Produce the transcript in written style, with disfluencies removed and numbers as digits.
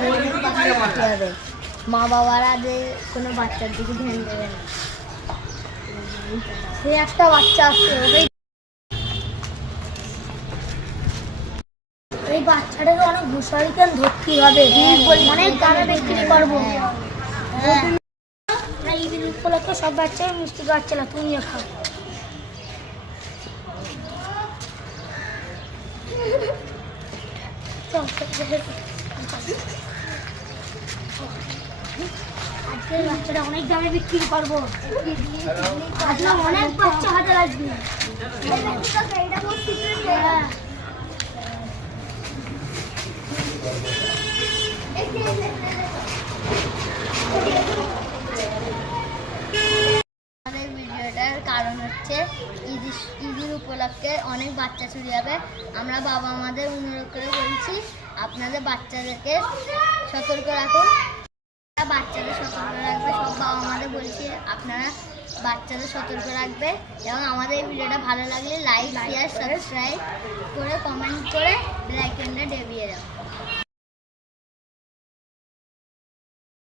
হবে। মা বাবারা যে কোনো বাচ্চার দিকে ধ্যান দেবে না। সে একটা বাচ্চা আসছে, ওকে এই বাচ্চাটাকে অনেক ঘুষারিকেন ধরতে হবে, অনেক দামে বিক্রি করবো। ঈদের উপলক্ষে সব বাচ্চারা মিষ্টি খাচ্ছে না, তুমিও খাও। আজকে বাচ্চাটা অনেক দামে বিক্রি করবো, আজকে অনেক বাচ্চা হাতে লাগবে। আমাদের ভিডিওটার কারণ হচ্ছে ঈদের উপলক্ষে অনেক বাচ্চা চুরি হবে। আমরা বাবা মাদের অনুরোধ করে বলছি আপনাদের বাচ্চাদেরকে সতর্ক রাখুন, বাচ্চাদের সতর্ক রাখবে। সব বাবা মাদের বলছি আপনারা বাচ্চাদের সতর্ক রাখবে এবং আমাদের এই ভিডিওটা ভালো লাগলে লাইক শেয়ার সাবস্ক্রাইব করে কমেন্ট করে বেল আইকনটা দেবিয়ে দাও।